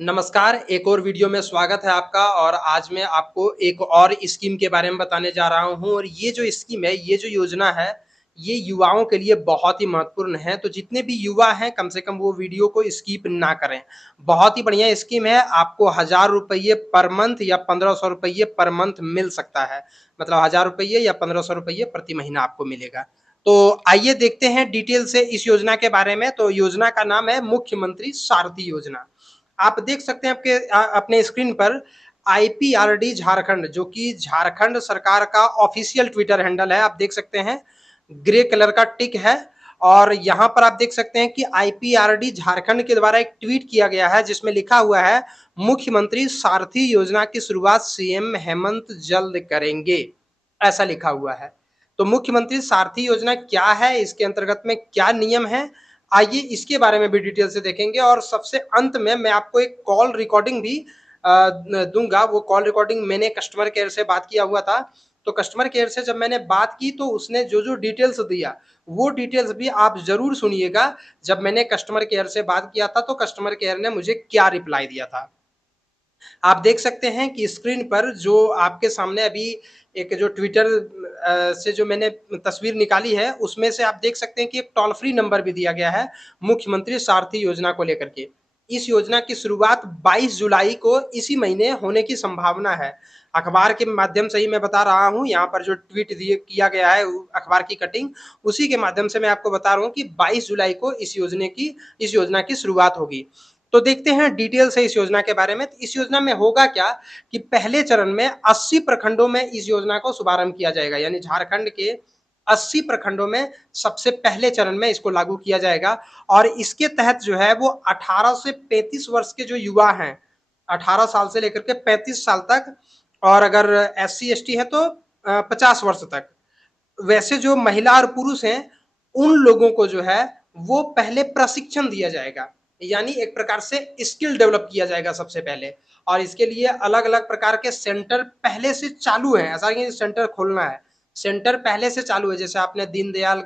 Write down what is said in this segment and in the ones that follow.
नमस्कार, एक और वीडियो में स्वागत है आपका और आज मैं आपको एक और स्कीम के बारे में बताने जा रहा हूँ और ये जो स्कीम है, ये जो योजना है, ये युवाओं के लिए बहुत ही महत्वपूर्ण है। तो जितने भी युवा हैं, कम से कम वो वीडियो को स्किप ना करें। बहुत ही बढ़िया स्कीम है, आपको ₹1000 पर मंथ या ₹1500 पर मंथ मिल सकता है। मतलब ₹1000 या ₹1500 प्रति महीना आपको मिलेगा। तो आइए देखते हैं डिटेल से इस योजना के बारे में। तो योजना का नाम है मुख्यमंत्री सारथी योजना। आप देख सकते हैं अपने स्क्रीन पर आईपीआरडी झारखंड जो कि झारखंड सरकार का ऑफिशियल ट्विटर हैंडल है। आप देख सकते हैं ग्रे कलर का टिक है और यहाँ पर आप देख सकते हैं कि आईपीआरडी झारखंड के द्वारा एक ट्वीट किया गया है जिसमें लिखा हुआ है मुख्यमंत्री सारथी योजना की शुरुआत सीएम हेमंत जल्द करेंगे, ऐसा लिखा हुआ है। तो मुख्यमंत्री सारथी योजना क्या है, इसके अंतर्गत में क्या नियम है, आइए इसके बारे में भी डिटेल से देखेंगे और सबसे अंत में मैं आपको एक कॉल रिकॉर्डिंग भी दूंगा। वो कॉल रिकॉर्डिंग मैंने कस्टमर केयर से बात किया हुआ था। तो कस्टमर केयर से जब मैंने बात की तो उसने जो डिटेल्स दिया वो डिटेल्स भी आप जरूर सुनिएगा। जब मैंने कस्टमर केयर से बात किया था तो कस्टमर केयर ने मुझे क्या रिप्लाई दिया था। आप देख सकते हैं कि स्क्रीन पर जो आपके सामने अभी एक जो ट्विटर से जो मैंने तस्वीर निकाली है उसमें से आप देख सकते हैं कि एक टोल फ्री नंबर भी दिया गया है मुख्यमंत्री सारथी योजना को लेकर के। इस योजना की शुरुआत 22 जुलाई को इसी महीने होने की संभावना है। अखबार के माध्यम से ही मैं बता रहा हूँ, यहाँ पर जो ट्वीट दिए किया गया है अखबार की कटिंग उसी के माध्यम से मैं आपको बता रहा हूँ कि 22 जुलाई को इस योजना की शुरुआत होगी। तो देखते हैं डिटेल से इस योजना के बारे में। तो इस योजना में होगा क्या कि पहले चरण में 80 प्रखंडों में इस योजना को शुभारंभ किया जाएगा, यानी झारखंड के 80 प्रखंडों में सबसे पहले चरण में इसको लागू किया जाएगा। और इसके तहत जो है वो 18 से 35 वर्ष के जो युवा हैं, 18 साल से लेकर के 35 साल तक, और अगर SC ST है तो 50 वर्ष तक, वैसे जो महिला और पुरुष हैं उन लोगों को जो है वो पहले प्रशिक्षण दिया जाएगा, यानी एक प्रकार से स्किल डेवलप किया जाएगा सबसे पहले। और इसके लिए अलग अलग प्रकार के सेंटर पहले से चालू है, ऐसा नहीं सेंटर खोलना है, सेंटर पहले से चालू है। जैसे आपने दीनदयाल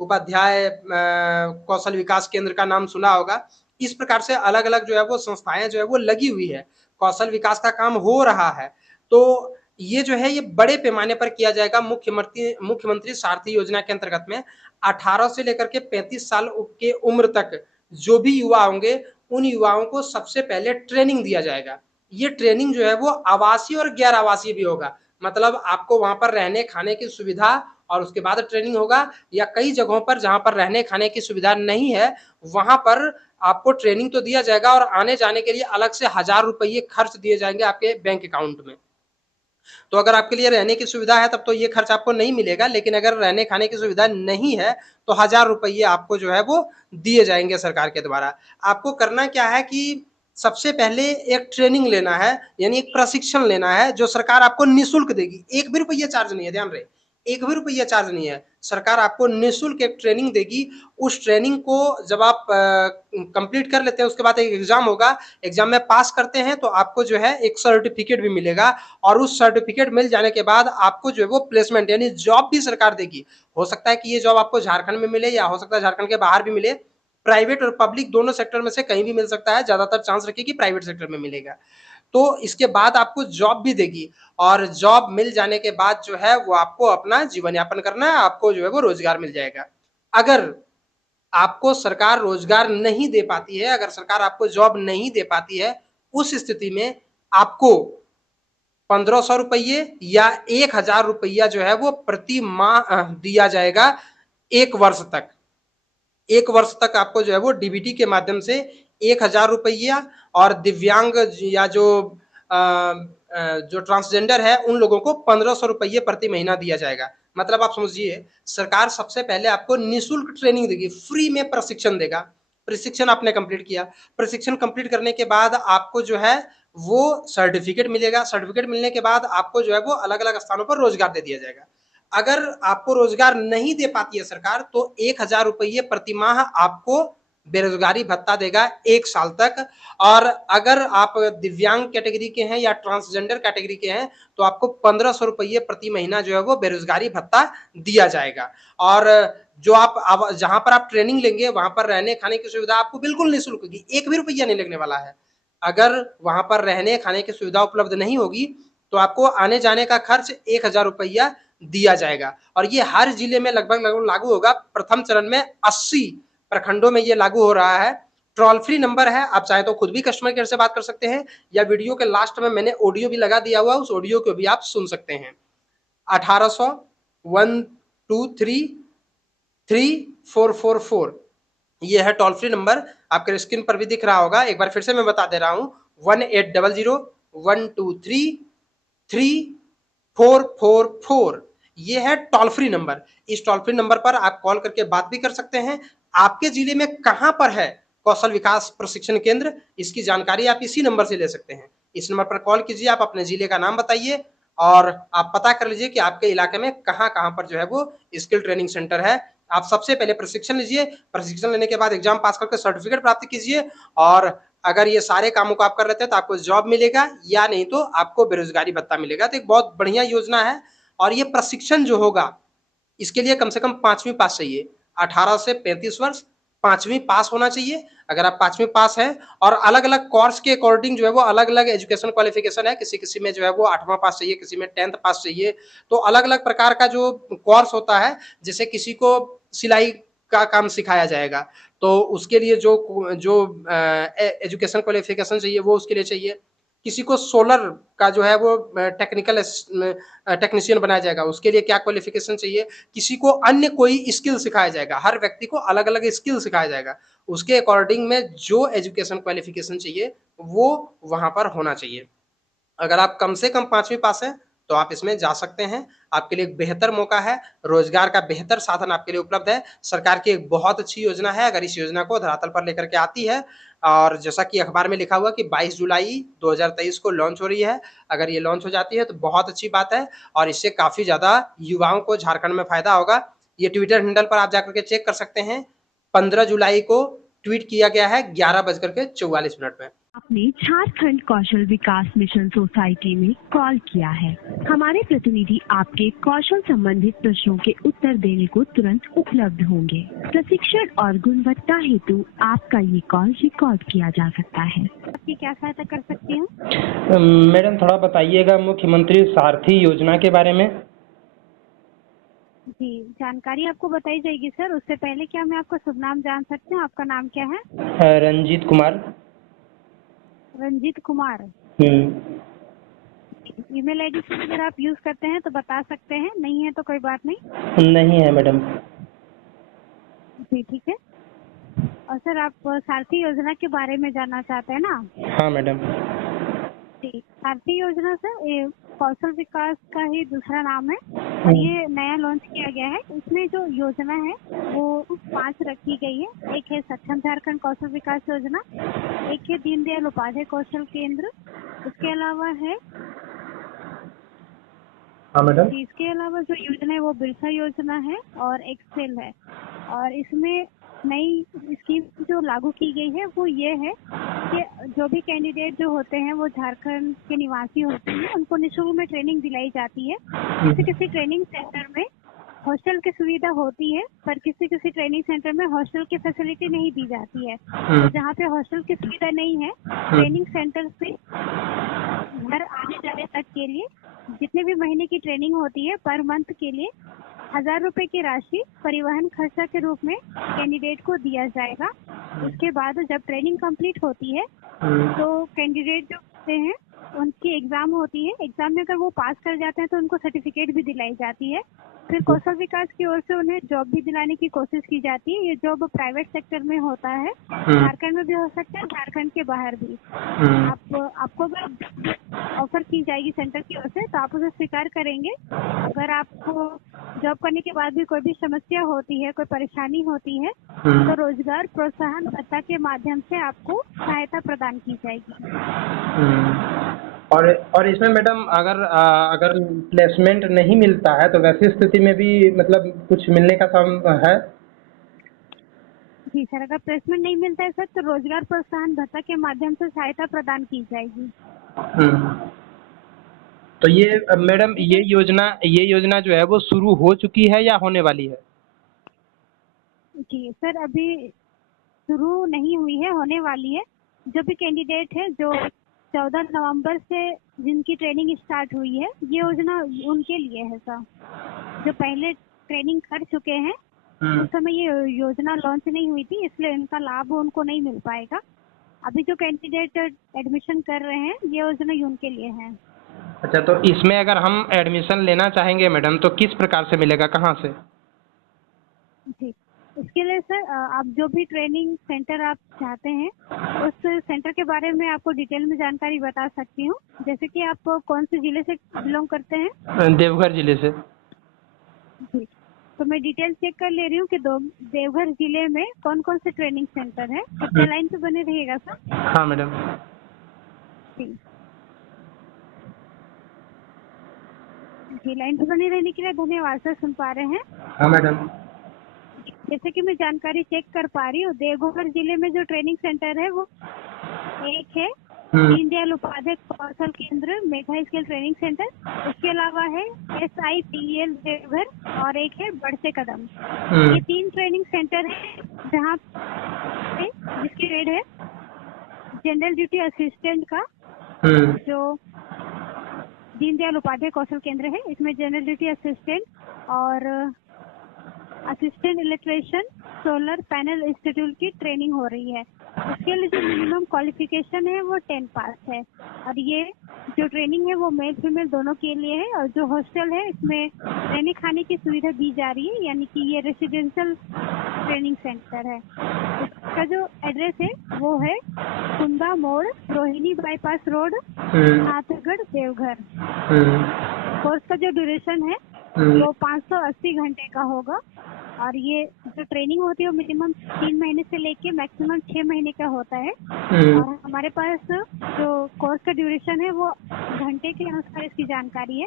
उपाध्याय कौशल विकास केंद्र का नाम सुना होगा। इस प्रकार से अलग अलग जो है वो संस्थाएं जो है वो लगी हुई है, कौशल विकास का काम हो रहा है। तो ये जो है ये बड़े पैमाने पर किया जाएगा मुख्यमंत्री सारथी योजना के अंतर्गत में। 18 से लेकर के 35 साल के उम्र तक जो भी युवा होंगे उन युवाओं को सबसे पहले ट्रेनिंग दिया जाएगा। ये ट्रेनिंग जो है वो आवासीय और गैर आवासीय भी होगा, मतलब आपको वहां पर रहने खाने की सुविधा और उसके बाद ट्रेनिंग होगा, या कई जगहों पर जहां पर रहने खाने की सुविधा नहीं है वहां पर आपको ट्रेनिंग तो दिया जाएगा और आने जाने के लिए अलग से ₹1000 खर्च दिए जाएंगे आपके बैंक अकाउंट में। तो अगर आपके लिए रहने की सुविधा है तब तो ये खर्च आपको नहीं मिलेगा, लेकिन अगर रहने खाने की सुविधा नहीं है तो ₹1000 आपको जो है वो दिए जाएंगे सरकार के द्वारा। आपको करना क्या है कि सबसे पहले एक ट्रेनिंग लेना है, यानी एक प्रशिक्षण लेना है जो सरकार आपको निःशुल्क देगी। एक भी रुपया चार्ज नहीं है, ध्यान रहे, एक भी रुपया चार्ज नहीं है। सरकार आपको निःशुल्क एक ट्रेनिंग देगी। उस ट्रेनिंग को जब आप कंप्लीट कर लेते हैं उसके बाद एक एग्जाम होगा, एग्जाम में पास करते हैं तो आपको जो है एक सर्टिफिकेट भी मिलेगा। और उस सर्टिफिकेट मिल जाने के बाद आपको जो है वो प्लेसमेंट यानी जॉब भी सरकार देगी। हो सकता है कि ये जॉब आपको झारखंड में मिले या हो सकता है झारखंड के बाहर भी मिले, प्राइवेट और पब्लिक दोनों सेक्टर में से कहीं भी मिल सकता है, ज्यादातर चांस रखिए कि प्राइवेट सेक्टर में मिलेगा। तो इसके बाद आपको जॉब भी देगी और जॉब मिल जाने के बाद जो है वो आपको अपना जीवन यापन करना है, आपको जो है वो रोजगार मिल जाएगा। अगर आपको सरकार रोजगार नहीं दे पाती है, अगर सरकार आपको जॉब नहीं दे पाती है, उस स्थिति में आपको ₹1500 या ₹1000 जो है वो प्रति माह दिया जाएगा 1 वर्ष तक। 1 वर्ष तक आपको जो है वो डीबीटी के माध्यम से ₹1000, और दिव्यांग या जो ट्रांसजेंडर है उन लोगों को ₹1500 प्रति महीना दिया जाएगा। मतलब आप समझिए सरकार सबसे पहले आपको निःशुल्क ट्रेनिंग देगी, फ्री में प्रशिक्षण देगा। प्रशिक्षण आपने कंप्लीट किया, प्रशिक्षण कंप्लीट करने के बाद आपको जो है वो सर्टिफिकेट मिलेगा। सर्टिफिकेट मिलने के बाद आपको जो है वो अलग अलग स्थानों पर रोजगार दे दिया जाएगा। अगर आपको रोजगार नहीं दे पाती है सरकार तो ₹1000 प्रति माह आपको बेरोजगारी भत्ता देगा 1 साल तक। और अगर आप दिव्यांग कैटेगरी के हैं या ट्रांसजेंडर कैटेगरी के हैं तो आपको ₹1500 प्रति महीना जो है वो बेरोजगारी भत्ता दिया जाएगा। और जो आप जहां पर आप ट्रेनिंग लेंगे वहां पर रहने खाने की सुविधा आपको बिल्कुल निःशुल्क होगी, एक भी रुपया नहीं लगने वाला है। अगर वहाँ पर रहने खाने की सुविधा उपलब्ध नहीं होगी तो आपको आने जाने का खर्च 1000 रुपया दिया जाएगा और ये हर जिले में लगभग लागू होगा। प्रथम चरण में 80 प्रखंडों में ये लागू हो रहा है। टोल फ्री नंबर है, आप चाहे तो खुद भी कस्टमर केयर से बात कर सकते हैं या वीडियो के लास्ट में मैंने ऑडियो भी लगा दिया हुआ, उस ऑडियो को भी आप सुन सकते हैं। 1800 1233444 ये है टोल फ्री नंबर, आपके स्क्रीन पर भी दिख रहा होगा। एक बार फिर से मैं बता दे रहा हूँ 1800 1233444 ये है टोल फ्री नंबर। इस टोल फ्री नंबर पर आप कॉल करके बात भी कर सकते हैं। आपके जिले में कहाँ पर है कौशल विकास प्रशिक्षण केंद्र, इसकी जानकारी आप इसी नंबर से ले सकते हैं। इस नंबर पर कॉल कीजिए, आप अपने जिले का नाम बताइए और आप पता कर लीजिए कि आपके इलाके में कहाँ-कहाँ पर जो है वो स्किल ट्रेनिंग सेंटर है। आप सबसे पहले प्रशिक्षण लीजिए, प्रशिक्षण लेने के बाद एग्जाम पास करके सर्टिफिकेट प्राप्त कीजिए और अगर ये सारे कामों को आप कर लेते हैं तो आपको जॉब मिलेगा या नहीं तो आपको बेरोजगारी भत्ता मिलेगा। तो एक बहुत बढ़िया योजना है और ये प्रशिक्षण जो होगा इसके लिए कम से कम 5वीं पास चाहिए। 18 से 35 वर्ष 5वीं पास होना चाहिए। अगर आप 5वीं पास हैं और अलग-अलग कोर्स के अकॉर्डिंग जो है वो अलग-अलग एजुकेशन क्वालिफिकेशन है। किसी-किसी में जो है वो 8वां पास चाहिए, किसी में 10th पास चाहिए। तो अलग-अलग प्रकार का जो कोर्स होता है, जैसे किसी को सिलाई का काम सिखाया जाएगा, तो उसके लिए जो एजुकेशन क्वालिफिकेशन चाहिए वो उसके लिए चाहिए। किसी को सोलर का जो है वो टेक्नीशियन बनाया जाएगा, उसके लिए क्या क्वालिफिकेशन चाहिए। किसी को अन्य कोई स्किल सिखाया जाएगा, हर व्यक्ति को अलग-अलग स्किल सिखाया जाएगा। उसके अकॉर्डिंग में जो एजुकेशन क्वालिफिकेशन चाहिए वो वहाँ पर होना चाहिए। अगर आप कम से कम 5वीं पास हैं, तो आप इसमें जा सकते हैं। आपके लिए एक बेहतर मौका है, रोज़गार का बेहतर साधन आपके लिए उपलब्ध है। सरकार की एक बहुत अच्छी योजना है, अगर इस योजना को धरातल पर लेकर के आती है और जैसा कि अखबार में लिखा हुआ कि 22 जुलाई 2023 को लॉन्च हो रही है। अगर ये लॉन्च हो जाती है तो बहुत अच्छी बात है और इससे काफ़ी ज़्यादा युवाओं को झारखंड में फ़ायदा होगा। ये ट्विटर हैंडल पर आप जाकर के चेक कर सकते हैं। 15 जुलाई को ट्वीट किया गया है 11:44 में। आपने झारखंड कौशल विकास मिशन सोसाइटी में कॉल किया है। हमारे प्रतिनिधि आपके कौशल संबंधित प्रश्नों के उत्तर देने को तुरंत उपलब्ध होंगे। प्रशिक्षण और गुणवत्ता हेतु आपका ये कॉल रिकॉर्ड किया जा सकता है। आपकी क्या सहायता कर सकती हूँ? मैडम थोड़ा बताइएगा मुख्यमंत्री सारथी योजना के बारे में। जी, जानकारी आपको बताई जाएगी सर। उससे पहले क्या मैं आपका शुभ नाम जान सकते हैं? आपका नाम क्या है? रंजीत कुमार। रंजीत कुमार। ईमेल आईडी अगर आप यूज करते हैं तो बता सकते हैं, नहीं है तो कोई बात नहीं। नहीं है मैडम। जी ठीक है। और सर आप सारथी योजना के बारे में जानना चाहते हैं ना? हाँ मैडम। जी, सारथी योजना सर ये कौशल विकास का ही दूसरा नाम है और ये नया लॉन्च किया गया है। इसमें जो योजना है वो 5 रखी गई है। एक है सक्षम झारखंड कौशल विकास योजना, एक है दीनदयाल उपाध्याय कौशल केंद्र, उसके अलावा है हाँ मैडम। इसके अलावा जो योजना है वो बिरसा योजना है और एक्सेल है। और इसमें नई स्कीम जो लागू की गई है वो ये है कि जो भी कैंडिडेट जो होते हैं वो झारखंड के निवासी होते हैं, उनको निःशुल्क में ट्रेनिंग दिलाई जाती है। किसी ट्रेनिंग सेंटर में हॉस्टल की सुविधा होती है, पर किसी ट्रेनिंग सेंटर में हॉस्टल की फैसिलिटी नहीं दी जाती है। तो जहाँ पे हॉस्टल की सुविधा नहीं है, ट्रेनिंग सेंटर से घर आने जाने तक के लिए जितने भी महीने की ट्रेनिंग होती है पर मंथ के लिए 1000 रुपए की राशि परिवहन खर्चा के रूप में कैंडिडेट को दिया जाएगा। उसके बाद जब ट्रेनिंग कंप्लीट होती है तो कैंडिडेट जो होते हैं उनकी एग्जाम होती है। एग्जाम में अगर वो पास कर जाते हैं तो उनको सर्टिफिकेट भी दिलाई जाती है। फिर कौशल विकास की ओर से उन्हें जॉब भी दिलाने की कोशिश की जाती है। ये जॉब प्राइवेट सेक्टर में होता है, झारखंड में भी हो सकता है, झारखंड के बाहर भी। आपको अगर ऑफर की जाएगी सेंटर की ओर से तो आप उसे स्वीकार करेंगे। अगर आपको जॉब करने के बाद भी कोई भी समस्या होती है, कोई परेशानी होती है तो रोजगार प्रोत्साहन भत्ता के माध्यम से आपको सहायता प्रदान की जाएगी। और इसमें मैडम अगर प्लेसमेंट नहीं मिलता है तो वैसी स्थिति में भी मतलब कुछ मिलने का है? जी सर, अगर प्लेसमेंट नहीं मिलता है सर तो रोजगार प्रोत्साहन भत्ता के माध्यम से सहायता प्रदान की जाएगी। तो ये मैडम ये योजना जो है वो शुरू हो चुकी है या होने वाली है? जी सर, अभी शुरू नहीं हुई है, होने वाली है। जो भी कैंडिडेट है जो 14 नवंबर से जिनकी ट्रेनिंग स्टार्ट हुई है, ये योजना उनके लिए है सर। जो पहले ट्रेनिंग कर चुके हैं, उस समय ये योजना लॉन्च नहीं हुई थी, इसलिए इनका लाभ उनको नहीं मिल पाएगा। अभी जो कैंडिडेट एडमिशन कर रहे हैं, ये योजना उनके लिए है। अच्छा, तो इसमें अगर हम एडमिशन लेना चाहेंगे मैडम तो किस प्रकार से मिलेगा, कहाँ से? जी, इसके लिए सर आप जो भी ट्रेनिंग सेंटर आप चाहते हैं, उस सेंटर के बारे में आपको डिटेल में जानकारी बता सकती हूँ। जैसे कि आप कौन से जिले से बिलोंग करते हैं? देवघर जिले से। जी, तो मैं डिटेल चेक कर ले रही हूँ कि देवघर जिले में कौन कौन से ट्रेनिंग सेंटर है। कितने लाइन पे बने रहिएगा सर। हाँ मैडम। जी, लाइन पे बने रहने के लिए धन्यवाद सर। सुन पा रहे हैं? हाँ मैडम। जैसे कि मैं जानकारी चेक कर पा रही हूँ, देवघर जिले में जो ट्रेनिंग सेंटर है वो एक है दीनदयाल उपाध्याय कौशल केंद्र मेधा स्किल ट्रेनिंग सेंटर। उसके अलावा है SIPL देवघर और एक है बढ़ते कदम। ये 3 ट्रेनिंग सेंटर है जहाँ पे जिसकी रेट है जनरल ड्यूटी असिस्टेंट का, जो दीनदयाल उपाध्याय कौशल केंद्र है, इसमें जनरल ड्यूटी असिस्टेंट और assistant electrician solar panel institute की ट्रेनिंग हो रही है। उसके लिए जो मिनिमम क्वालिफिकेशन है वो 10 पास है। और ये जो ट्रेनिंग है वो मेल फीमेल दोनों के लिए है। और जो हॉस्टल है इसमें रहने खाने की सुविधा दी जा रही है, यानी कि ये रेसिडेंशियल ट्रेनिंग सेंटर है। इसका जो एड्रेस है वो है Kunda Mod, Rohini bypass road, Nathgarh, Deoghar. Course का जो ड्यूरेशन है वो 580 घंटे का होगा। और ये जो ट्रेनिंग होती है वो मिनिमम 3 महीने से लेके मैक्सिमम 6 महीने का होता है। और हमारे पास जो कोर्स का ड्यूरेशन है वो घंटे के अनुसार इसकी जानकारी है।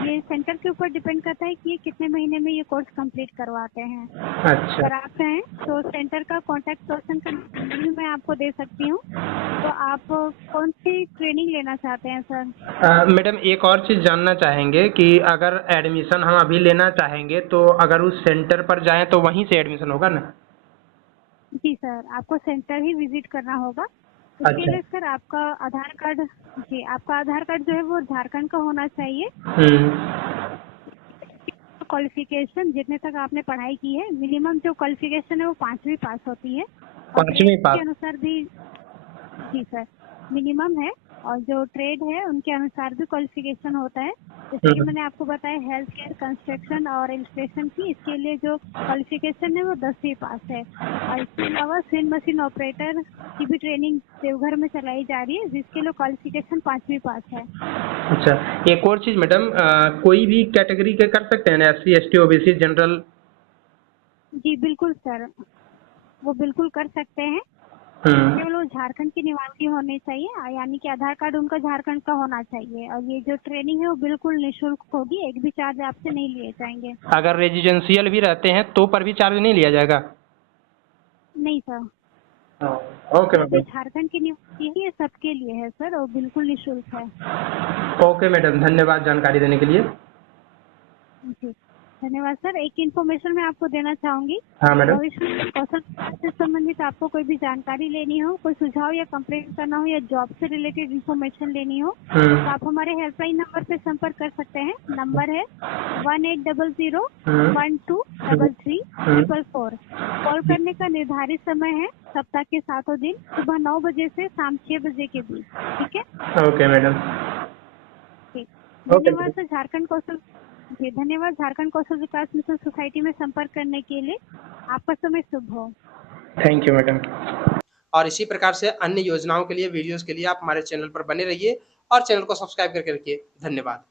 ये सेंटर के ऊपर डिपेंड करता है कि ये कितने महीने में ये कोर्स कंप्लीट करवाते हैं। अच्छा। अगर आप चाहें तो सेंटर का कॉन्टेक्ट पर्सन का नंबर भी मैं आपको दे सकती हूँ। तो आप कौन सी ट्रेनिंग लेना चाहते हैं सर? मैडम एक और चीज़ जानना चाहेंगे कि अगर एडमिशन हम अभी लेना चाहेंगे तो अगर उस सेंटर पर जाएं तो वहीं से एडमिशन होगा ना? जी सर, आपको सेंटर ही विजिट करना होगा। इसके लिए सर आपका आधार कार्ड, जी आपका आधार कार्ड जो है वो झारखंड का होना चाहिए। क्वालिफिकेशन जितने तक आपने पढ़ाई की है, मिनिमम जो क्वालिफिकेशन है वो 5वीं पास होती है। और 5वीं पास के अनुसार भी, जी सर, मिनिमम है। और जो ट्रेड है उनके अनुसार भी क्वालिफिकेशन होता है। जैसे कि मैंने आपको बताया हेल्थ केयर, कंस्ट्रक्शन और इलेक्ट्रिशियन की, इसके लिए जो क्वालिफिकेशन है वो 10वीं पास है। और इसके अलावा स्विंग मशीन ऑपरेटर की भी ट्रेनिंग देवघर में चलाई जा रही है, जिसके लिए क्वालिफिकेशन 5वीं पास है। अच्छा, एक और चीज़ मैडम, कोई भी कैटेगरी के कर सकते हैं ना, SC ST OBC जनरल? जी बिल्कुल सर, वो बिल्कुल कर सकते हैं। केवल वो झारखंड के निवासी होने चाहिए, यानी कि आधार कार्ड उनका झारखंड का होना चाहिए। और ये जो ट्रेनिंग है वो बिल्कुल निःशुल्क होगी, एक भी चार्ज आपसे नहीं लिए जाएंगे। अगर रेजिडेंशियल भी रहते हैं तो पर भी चार्ज नहीं लिया जाएगा? नहीं सर, ओके जो मैडम। झारखंड के निवासी है ये सबके लिए है सर, और बिल्कुल निःशुल्क है। ओके मैडम, धन्यवाद जानकारी देने के लिए। जी धन्यवाद सर। एक इन्फॉर्मेशन मैं आपको देना चाहूंगी। हाँ मैडम। भविष्य में कौशल विकास से संबंधित आपको कोई भी जानकारी लेनी हो, कोई सुझाव या कंप्लेंट करना हो, या जॉब से रिलेटेड इन्फॉर्मेशन लेनी हो, तो आप हमारे हेल्पलाइन नंबर पे संपर्क कर सकते हैं। नंबर है 1800-1233-344। कॉल करने का निर्धारित समय है सप्ताह के 7 दिन, सुबह 9 बजे से शाम 6 बजे के बीच। ठीक है? Okay madam. ठीक, धन्यवाद सर। झारखंड कौशल, जी धन्यवाद। झारखंड कौशल विकास मिशन सोसाइटी में संपर्क करने के लिए आपका समय शुभ हो। Thank you madam. और इसी प्रकार से अन्य योजनाओं के लिए, वीडियोस के लिए आप हमारे चैनल पर बने रहिए और चैनल को सब्सक्राइब करके रखिए। धन्यवाद।